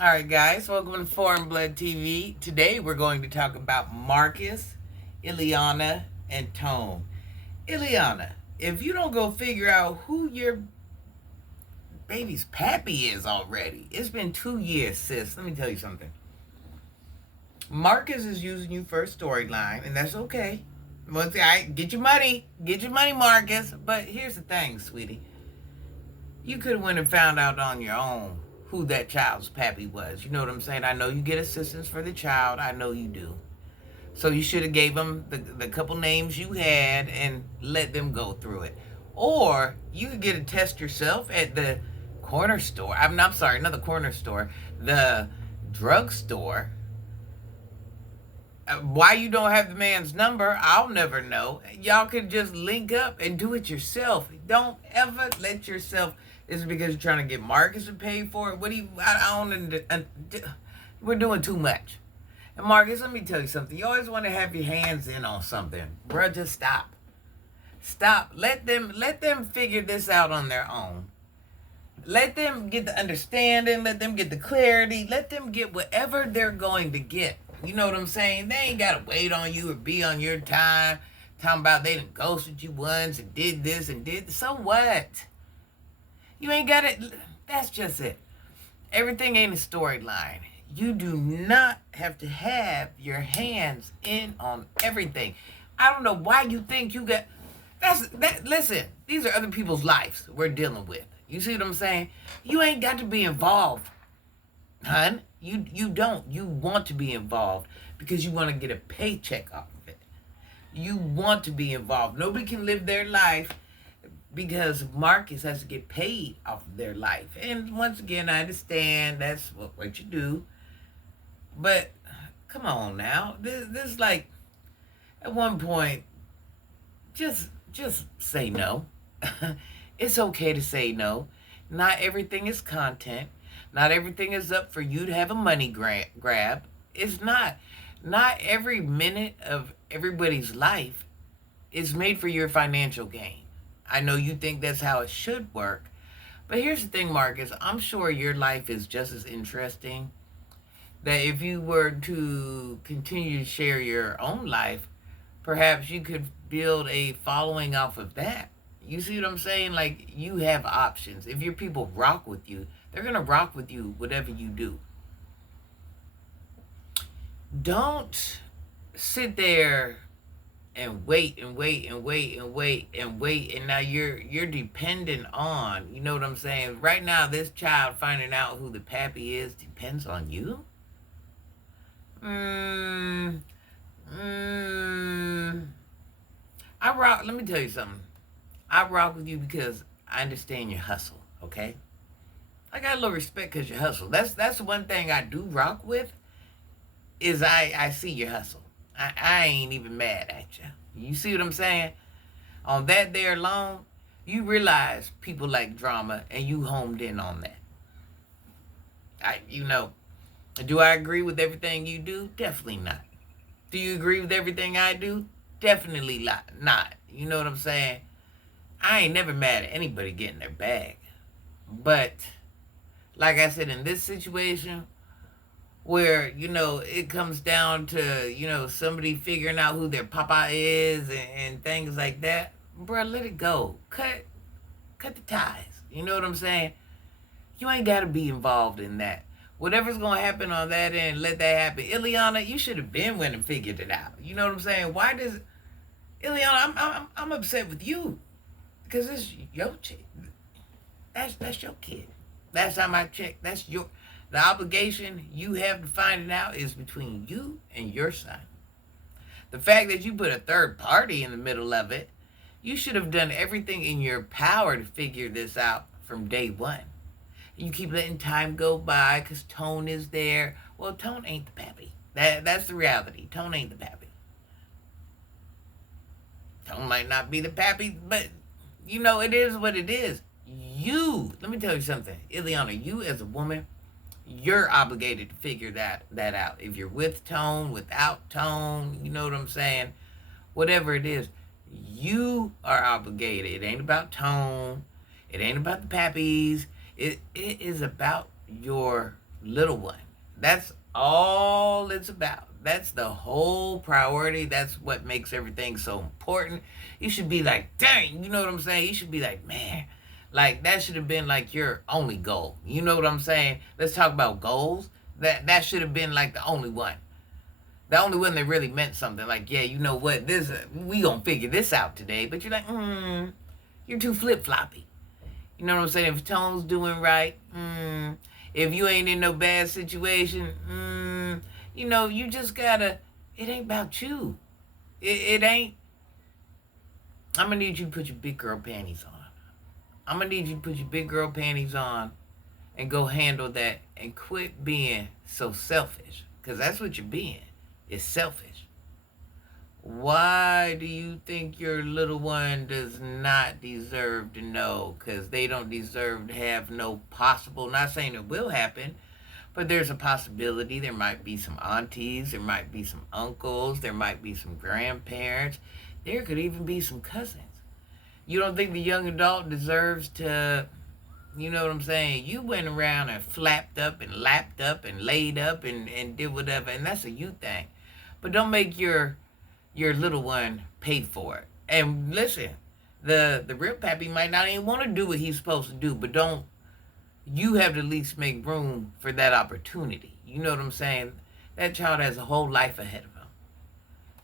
All right, guys, welcome to Foreign Blood TV. Today we're going to talk about Marcus, Iliana, and Tone. Iliana, if you don't go figure out who your baby's pappy is already, it's been 2 years, sis. Let me tell you something. Marcus is using you for a storyline, and that's okay. Once I get your money, Marcus. But here's the thing, sweetie. You could have went and found out on your own who that child's pappy was. You know what I'm saying? I know you get assistance for the child. I know you do. So you should have gave them the couple names you had and let them go through it. Or you could get a test yourself at the corner store. I'm sorry, not the corner store, the drugstore. Why you don't have the man's number, I'll never know. Y'all could just link up and do it yourself. Don't ever let yourself. Is it because you're trying to get Marcus to pay for it? What do you? I don't. We're doing too much. And Marcus, let me tell you something. You always want to have your hands in on something, bruh. Just stop. Stop. Let them figure this out on their own. Let them get the understanding. Let them get the clarity. Let them get whatever they're going to get. You know what I'm saying? They ain't got to wait on you or be on your time. Talking about they done ghosted you once and did this and did. So what? You ain't got it. That's just it. Everything ain't a storyline. You do not have to have your hands in on everything. I don't know why you think you got. Listen, these are other people's lives we're dealing with. You see what I'm saying? You ain't got to be involved, hun. You don't. You want to be involved because you want to get a paycheck off of it. You want to be involved. Nobody can live their life because Marcus has to get paid off of their life. And once again, I understand that's what you do. But come on now. This like at one point, just say no. It's okay to say no. Not everything is content. Not everything is up for you to have a money grab. It's not. Not every minute of everybody's life is made for your financial gain. I know you think that's how it should work. But here's the thing, Marcus. I'm sure your life is just as interesting. That if you were to continue to share your own life, perhaps you could build a following off of that. You see what I'm saying? Like, you have options. If your people rock with you, they're going to rock with you whatever you do. Don't sit there and wait and wait and wait and wait and wait, and now you're dependent on, you know what I'm saying? Right now, this child finding out who the pappy is depends on you. Mm, mm. I rock. Let me tell you something. I rock with you because I understand your hustle. Okay, I got a little respect because you hustle. That's one thing I do rock with. Is I see your hustle. I ain't even mad at you. You see what I'm saying? On that there alone, you realize people like drama, and you homed in on that. Do I agree with everything you do? Definitely not. Do you agree with everything I do? Definitely not. You know what I'm saying? I ain't never mad at anybody getting their bag. But, like I said, in this situation, where, it comes down to, somebody figuring out who their papa is and things like that, bruh, let it go. Cut the ties. You know what I'm saying? You ain't got to be involved in that. Whatever's going to happen on that end, let that happen. Iliana, you should have been when and figured it out. You know what I'm saying? Why does... Iliana, I'm upset with you. Because it's your chick. That's your kid. Last time I checked, that's your... The obligation you have to find it out is between you and your son. The fact that you put a third party in the middle of it, you should have done everything in your power to figure this out from day one. You keep letting time go by because Tone is there. Well, Tone ain't the pappy. That's the reality. Tone ain't the pappy. Tone might not be the pappy, but, it is what it is. Let me tell you something. Iliana, you as a woman, you're obligated to figure that out. If you're with Tone, without Tone, you know what I'm saying? Whatever it is, you are obligated. It ain't about Tone. It ain't about the pappies. It is about your little one. That's all it's about. That's the whole priority. That's what makes everything so important. You should be like, dang, you know what I'm saying? You should be like, man, like that should have been like your only goal. You know what I'm saying? Let's talk about goals. That should have been like the only one. The only one that really meant something. Like, yeah, you know what? This we gonna figure this out today. But you're like, you're too flip floppy. You know what I'm saying? If Tone's doing right, if you ain't in no bad situation, you know, you just gotta, it ain't about you. It ain't, I'm gonna need you to put your big girl panties on. I'm gonna need you to put your big girl panties on and go handle that and quit being so selfish. Because that's what you're being, is selfish. Why do you think your little one does not deserve to know? Because they don't deserve to have no possible, not saying it will happen, but there's a possibility. There might be some aunties, there might be some uncles, there might be some grandparents, there could even be some cousins. You don't think the young adult deserves to, you know what I'm saying? You went around and flapped up and lapped up and laid up and did whatever, and that's a you thing. But don't make your little one pay for it. And listen, the real pappy might not even want to do what he's supposed to do, but don't, you have to at least make room for that opportunity. You know what I'm saying? That child has a whole life ahead of him,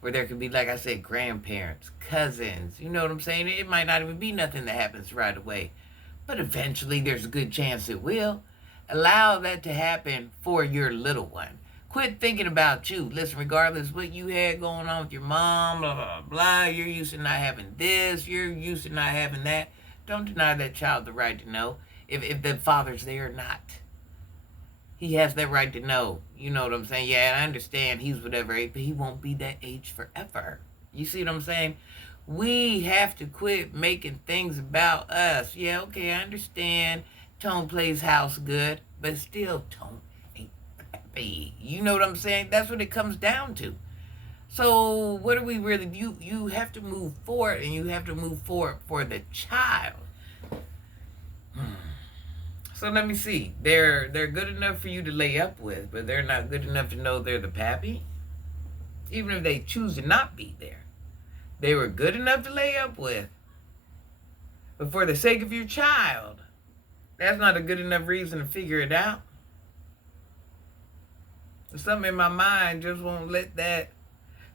where there could be, like I said, grandparents, cousins. You know what I'm saying? It might not even be nothing that happens right away, but eventually there's a good chance it will. Allow that to happen for your little one. Quit thinking about you. Listen, regardless what you had going on with your mom, blah, blah, blah, you're used to not having this, you're used to not having that. Don't deny that child the right to know if the father's there or not. He has that right to know. You know what I'm saying? Yeah, I understand he's whatever age, but he won't be that age forever. You see what I'm saying? We have to quit making things about us. Yeah, okay, I understand Tone plays house good, but still Tone ain't happy. You know what I'm saying? That's what it comes down to. So what are we really, you have to move forward, and you have to move forward for the child. So let me see. They're good enough for you to lay up with, but they're not good enough to know they're the pappy. Even if they choose to not be there, they were good enough to lay up with. But for the sake of your child, that's not a good enough reason to figure it out. Something in my mind just won't let that.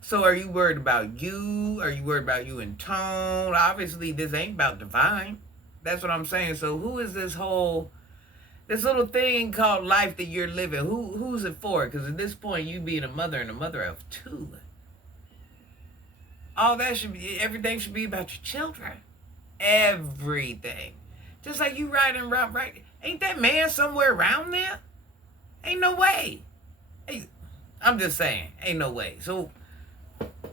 So are you worried about you? Are you worried about you and Tone? Obviously, this ain't about Divine. That's what I'm saying. So who is this little thing called life that you're living? Who's it for? Because at this point, you being a mother and a mother of two, all that should be, everything should be about your children. Everything. Just like you riding around, right? Ain't that man somewhere around there? Ain't no way. Hey, I'm just saying, ain't no way. So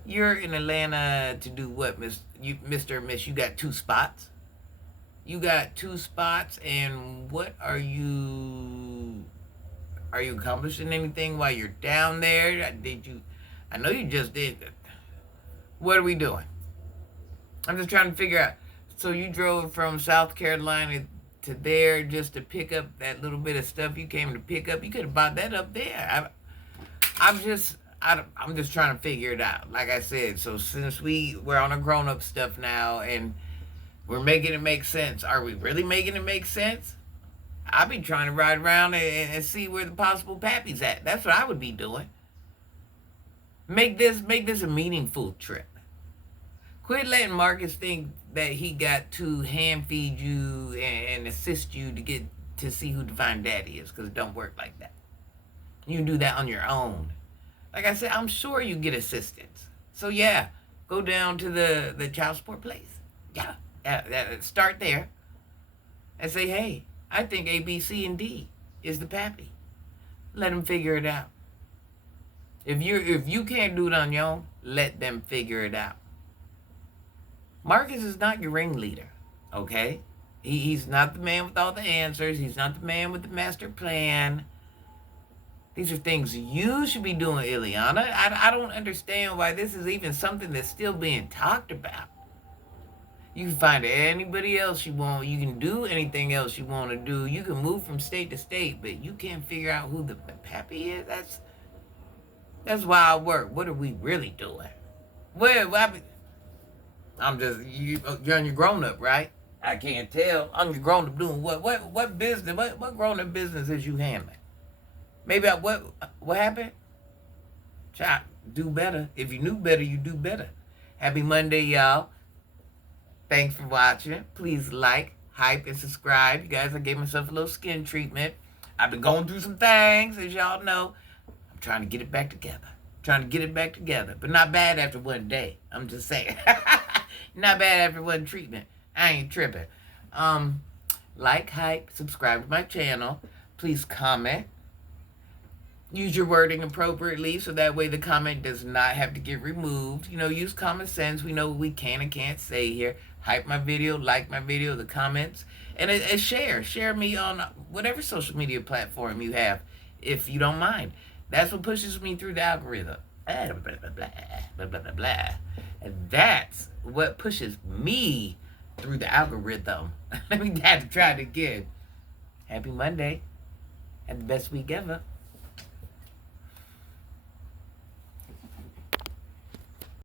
you're in Atlanta to do what, Mr. and Miss? You got 2 spots. You got 2 spots, and what are you accomplishing anything while you're down there? I know you just did. What are we doing? I'm just trying to figure out. So you drove from South Carolina to there just to pick up that little bit of stuff you came to pick up. You could have bought that up there. I'm just trying to figure it out. Like I said, so since we're on a grown-up stuff now, and we're making it make sense. Are we really making it make sense? I'll be trying to ride around and see where the possible pappy's at. That's what I would be doing. Make this a meaningful trip. Quit letting Marcus think that he got to hand feed you and assist you to get to see who Divine Daddy is, because it don't work like that. You can do that on your own. Like I said, I'm sure you get assistance. So yeah, go down to the child support place. Yeah. Start there and say, hey, I think A, B, C, and D is the pappy. Let them figure it out. If you can't do it on your own, let them figure it out. Marcus is not your ringleader, okay? He's not the man with all the answers. He's not the man with the master plan. These are things you should be doing, Iliana. I don't understand why this is even something that's still being talked about. You can find anybody else you want. You can do anything else you want to do. You can move from state to state, but you can't figure out who the pappy is. That's wild work. What are we really doing? I'm just you're grown up, right? I can't tell. I'm your grown up doing what business? What grown up business is you handling? Maybe what happened? Child, do better. If you knew better, you do better. Happy Monday, y'all. Thanks for watching. Please like, hype, and subscribe. You guys, I gave myself a little skin treatment. I've been going through some things, as y'all know. I'm trying to get it back together. But not bad after one day. I'm just saying. Not bad after one treatment. I ain't tripping. Like, hype, subscribe to my channel. Please comment. Use your wording appropriately so that way the comment does not have to get removed. Use common sense. We know what we can and can't say here. Hype my video, like my video, the comments. And share. Share me on whatever social media platform you have, if you don't mind. That's what pushes me through the algorithm. Blah, blah, blah, blah, blah, blah, blah. And that's what pushes me through the algorithm. Let me have to try it again. Happy Monday. Have the best week ever.